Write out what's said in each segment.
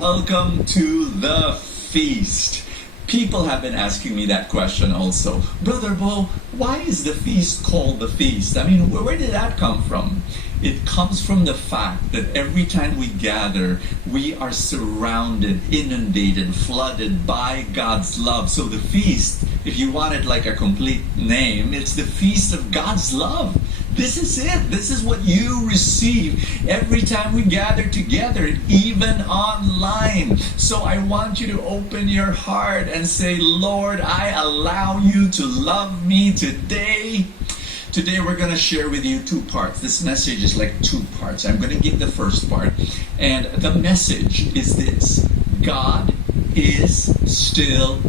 Welcome to the feast. People have been asking me that question also. Brother Bo, why is the feast called the feast? I mean, where did that come from? It comes from the fact that every time we gather, we are surrounded, inundated, flooded by God's love. So the feast, if you want it like a complete name, it's the feast of God's love. This is it. This is what you receive every time we gather together, even online. So I want you to open your heart and say, Lord, I allow you to love me today. Today we're going to share with you two parts. This message is like two parts. I'm going to give the first part. And the message is this: God is still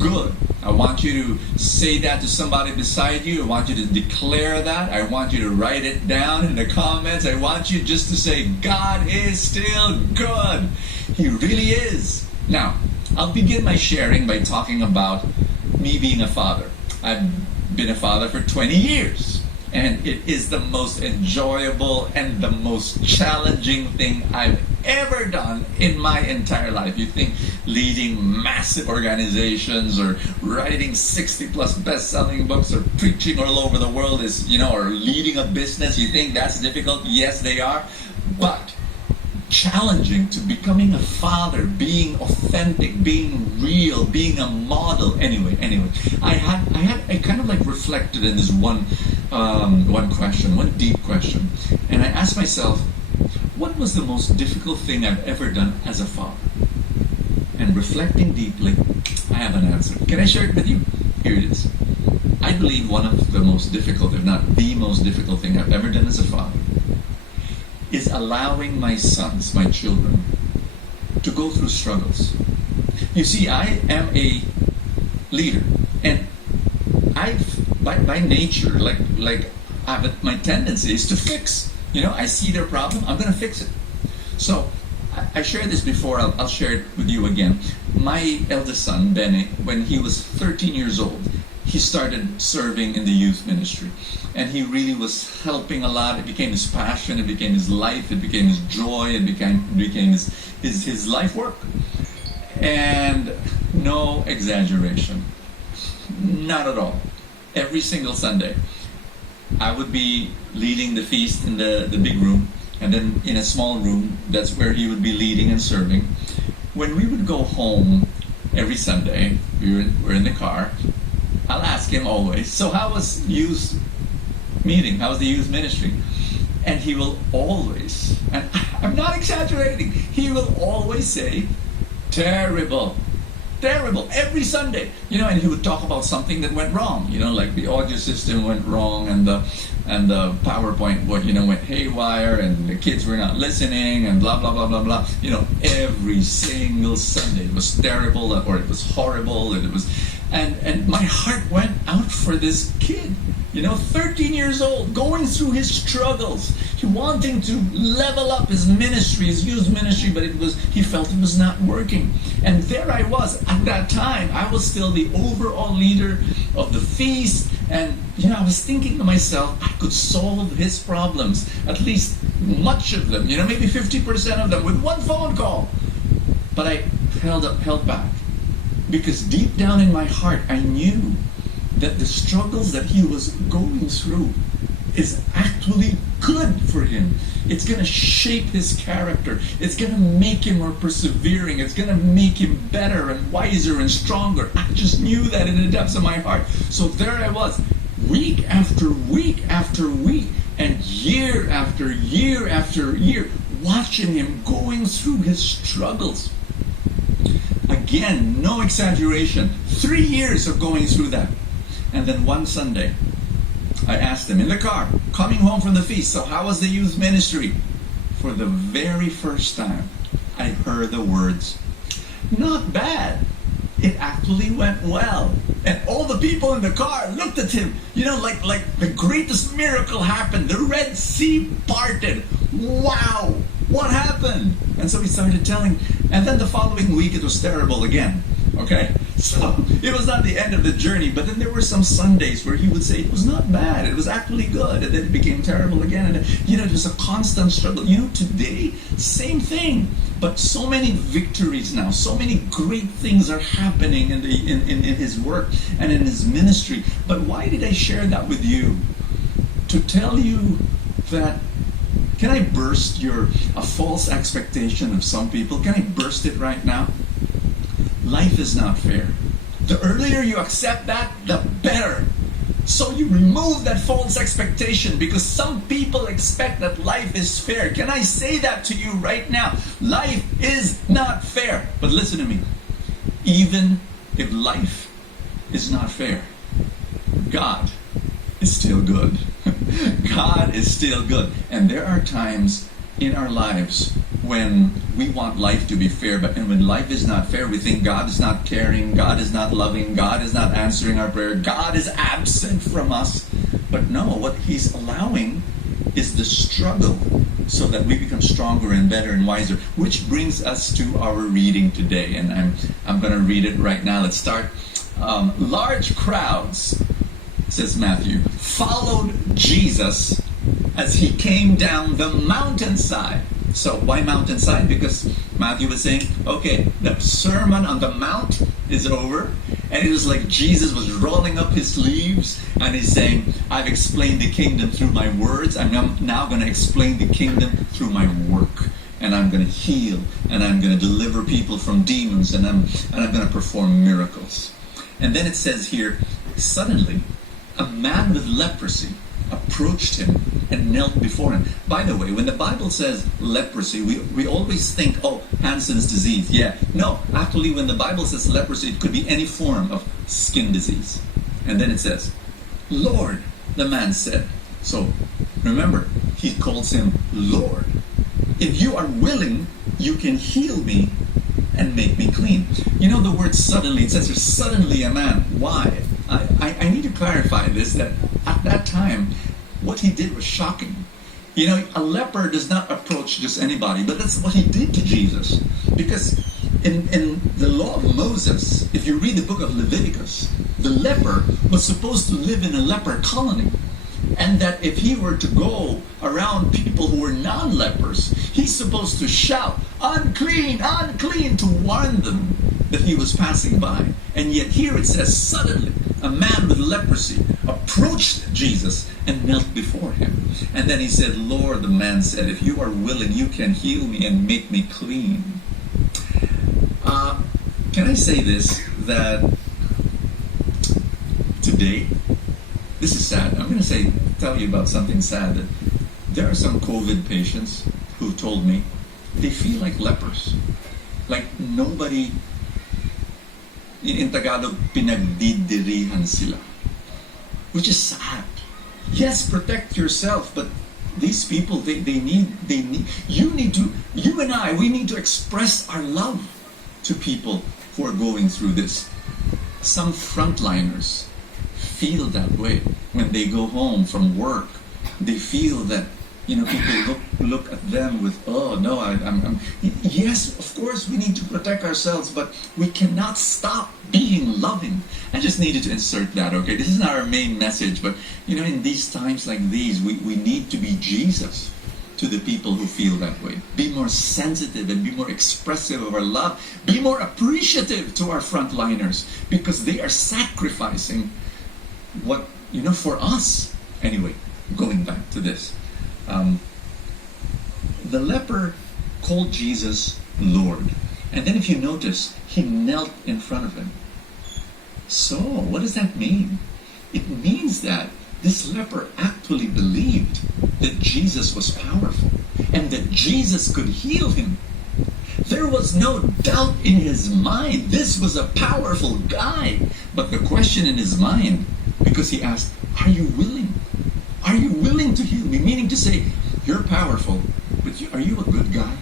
good. I want you to say that to somebody beside you. I want you to declare that. I want you to write it down in the comments. I want you just to say, God is still good. He really is. Now, I'll begin my sharing by talking about me being a father. I've been a father for 20 years. And it is the most enjoyable and the most challenging thing I've ever done in my entire life. You think leading massive organizations or writing 60 plus best-selling books or preaching all over the world is, or leading a business, you think that's difficult? Yes, they are. But challenging to becoming a father, being authentic, being real, being a model. Anyway, I kind of like reflected in this one question, one deep question, and I asked myself, what was the most difficult thing I've ever done as a father? And reflecting deeply, I have an answer. Can I share it with you? Here it is. I believe one of the most difficult, if not the most difficult thing I've ever done as a father is allowing my sons, my children, to go through struggles. You see, I am a leader, and by nature, my tendency is to fix. I see their problem, I'm going to fix it. So I shared this before, I'll share it with you again. My eldest son, Benny, when he was 13 years old, he started serving in the youth ministry. And he really was helping a lot. It became his passion, it became his life, it became his joy, it became his life work. And no exaggeration, not at all. Every single Sunday, I would be leading the feast in the big room, and then in a small room, that's where he would be leading and serving. When we would go home every Sunday, we're in the car, I'll ask him always, so how was youth meeting? How was the youth ministry? And he will always, and I'm not exaggerating, he will always say, terrible. Terrible, every Sunday. And he would talk about something that went wrong. Like the audio system went wrong, and the PowerPoint went haywire, and the kids were not listening, and blah blah blah blah blah. Every single Sunday it was terrible, or it was horrible, and it was, and my heart went out for this kid. 13 years old, going through his struggles, he wanting to level up his ministry, his youth ministry, but he felt it was not working. And there I was, at that time, I was still the overall leader of the feast, and I was thinking to myself, I could solve his problems, at least much of them, maybe 50% of them, with one phone call. But I held back, because deep down in my heart, I knew that the struggles that he was going through is actually good for him. It's going to shape his character. It's going to make him more persevering. It's going to make him better and wiser and stronger. I just knew that in the depths of my heart. So there I was, week after week after week, and year after year after year, watching him going through his struggles. Again, no exaggeration, 3 years of going through that. And then one Sunday, I asked him in the car, coming home from the feast, so how was the youth ministry? For the very first time, I heard the words, not bad. It actually went well. And all the people in the car looked at him, like the greatest miracle happened. The Red Sea parted. Wow, what happened? And so he started telling. And then the following week, it was terrible again. Okay? So it was not the end of the journey, but then there were some Sundays where he would say it was not bad, it was actually good, and then it became terrible again. And it was a constant struggle. Today, same thing. But so many victories now, so many great things are happening in his work and in his ministry. But why did I share that with you? To tell you that, can I burst a false expectation of some people? Can I burst it right now? Life is not fair. The earlier you accept that, the better. So you remove that false expectation, because some people expect that life is fair. Can I say that to you right now? Life is not fair. But listen to me. Even if life is not fair, God is still good. God is still good. And there are times in our lives when we want life to be fair, and when life is not fair, we think God is not caring, God is not loving, God is not answering our prayer, God is absent from us. But no, what He's allowing is the struggle so that we become stronger and better and wiser. Which brings us to our reading today, and I'm going to read it right now. Let's start. Large crowds, says Matthew, followed Jesus as He came down the mountainside. So why mountainside? Because Matthew was saying, okay, the Sermon on the Mount is over, and it was like Jesus was rolling up His sleeves, and He's saying, I've explained the kingdom through my words. I'm now going to explain the kingdom through my work, and I'm going to heal, and I'm going to deliver people from demons, and I'm going to perform miracles. And then it says here, suddenly a man with leprosy approached Him and knelt before Him. By the way, when the Bible says leprosy, we always think, oh, Hansen's disease. Yeah. No, actually, when the Bible says leprosy, it could be any form of skin disease. And then it says, Lord, the man said. So, remember, he calls Him Lord. If you are willing, you can heal me and make me clean. The word suddenly, it says there's suddenly a man. Why? I need to clarify this, that at that time, what he did was shocking. A leper does not approach just anybody, but that's what he did to Jesus. Because in the law of Moses, if you read the book of Leviticus, the leper was supposed to live in a leper colony. And that if he were to go around people who were non-lepers, he's supposed to shout, unclean, unclean, to warn them that he was passing by. And yet here it says, suddenly a man with leprosy approached Jesus and knelt before Him. And then he said, Lord, the man said, if you are willing, you can heal me and make me clean. Can I say this, that today, this is sad. I'm going to tell you about something sad. That there are some COVID patients who told me they feel like lepers. Like nobody, in Tagalog, pinagdidirihan sila. Which is sad. Yes, protect yourself, but these people, they need, you and I, we need to express our love to people who are going through this. Some frontliners feel that way when they go home from work. They feel that people look at them with, oh no, I'm yes, of course we need to protect ourselves, but we cannot stop being loving. I just needed to insert that. Okay, this is not our main message, but in these times like these, we need to be Jesus to the people who feel that way. Be more sensitive and be more expressive of our love. Be more appreciative to our frontliners, because they are sacrificing what, for us. Anyway, going back to this. The leper called Jesus Lord. And then if you notice, he knelt in front of Him. So, what does that mean? It means that this leper actually believed that Jesus was powerful and that Jesus could heal him. There was no doubt in his mind. This was a powerful guy. But the question in his mind, because he asked, are you willing? Are you willing to heal me? Meaning to say, you're powerful, but are you a good guy?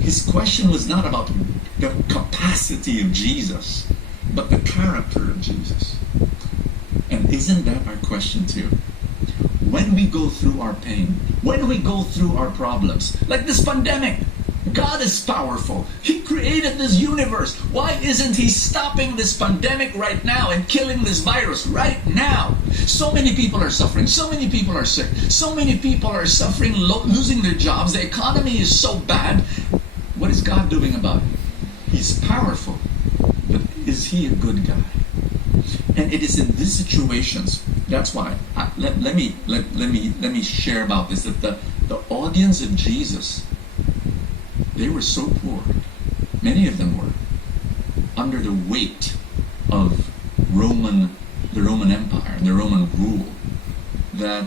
His question was not about the capacity of Jesus, but the character of Jesus. And isn't that our question too? When we go through our pain, when we go through our problems, like this pandemic, God is powerful. He created this universe. Why isn't He stopping this pandemic right now and killing this virus right now? So many people are suffering. So many people are sick. So many people are suffering, losing their jobs. The economy is so bad. What is God doing about it? He's powerful. But is He a good guy? And it is in these situations, that's why, let me share about this, that the audience of Jesus, they were so poor, many of them were, under the weight of the Roman Empire and the Roman rule, that,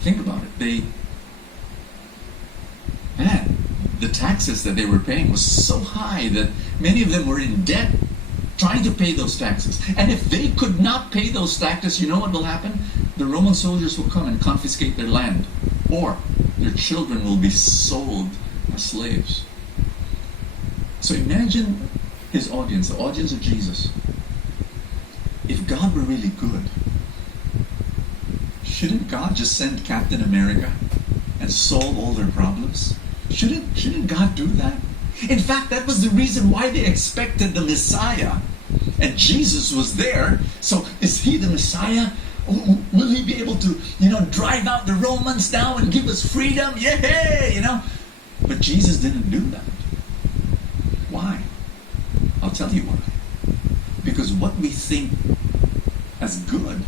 think about it, the taxes that they were paying was so high that many of them were in debt trying to pay those taxes. And if they could not pay those taxes, you know what will happen? The Roman soldiers will come and confiscate their land, or their children will be sold as slaves. So imagine His audience, the audience of Jesus. If God were really good, shouldn't God just send Captain America and solve all their problems? Shouldn't God do that? In fact, that was the reason why they expected the Messiah. And Jesus was there. So is He the Messiah? Will He be able to, drive out the Romans now and give us freedom? Yay! But Jesus didn't do that. Why? I'll tell you why. Because what we think as good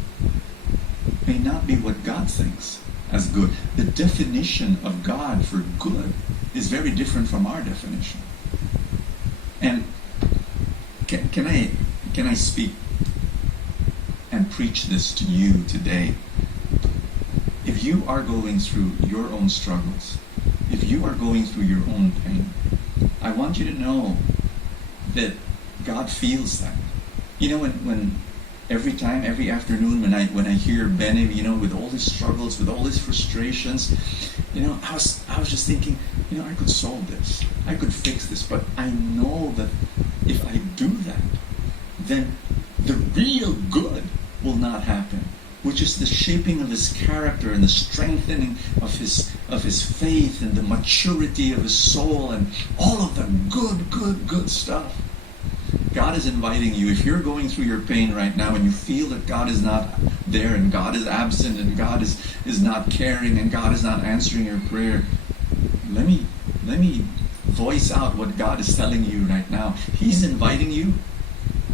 may not be what God thinks as good. The definition of God for good is very different from our definition. And can I speak and preach this to you today? If you are going through your own struggles, if you are going through your own pain, I want you to know that God feels that. When every afternoon when I hear Benny, with all his struggles, with all his frustrations, I was just thinking, I could solve this, I could fix this, but I know that if I do that, then the real good will not happen, which is the shaping of his character and the strengthening of his faith and the maturity of his soul and all of the good stuff. God is inviting you. If you're going through your pain right now and you feel that God is not there and God is absent and God is not caring and God is not answering your prayer, let me voice out what God is telling you right now. He's inviting you.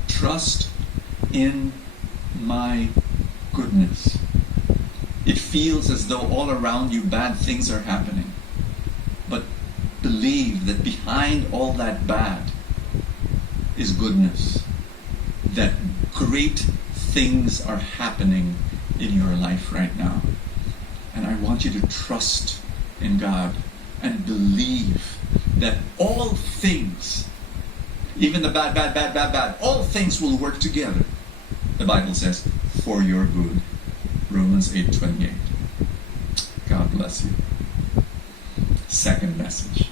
Trust in my goodness. It feels as though all around you bad things are happening. But believe that behind all that bad is goodness. That great things are happening in your life right now. And I want you to trust in God and believe that all things, even the bad, all things will work together. The Bible says, for your good. Romans 8:28. God bless you. Second message.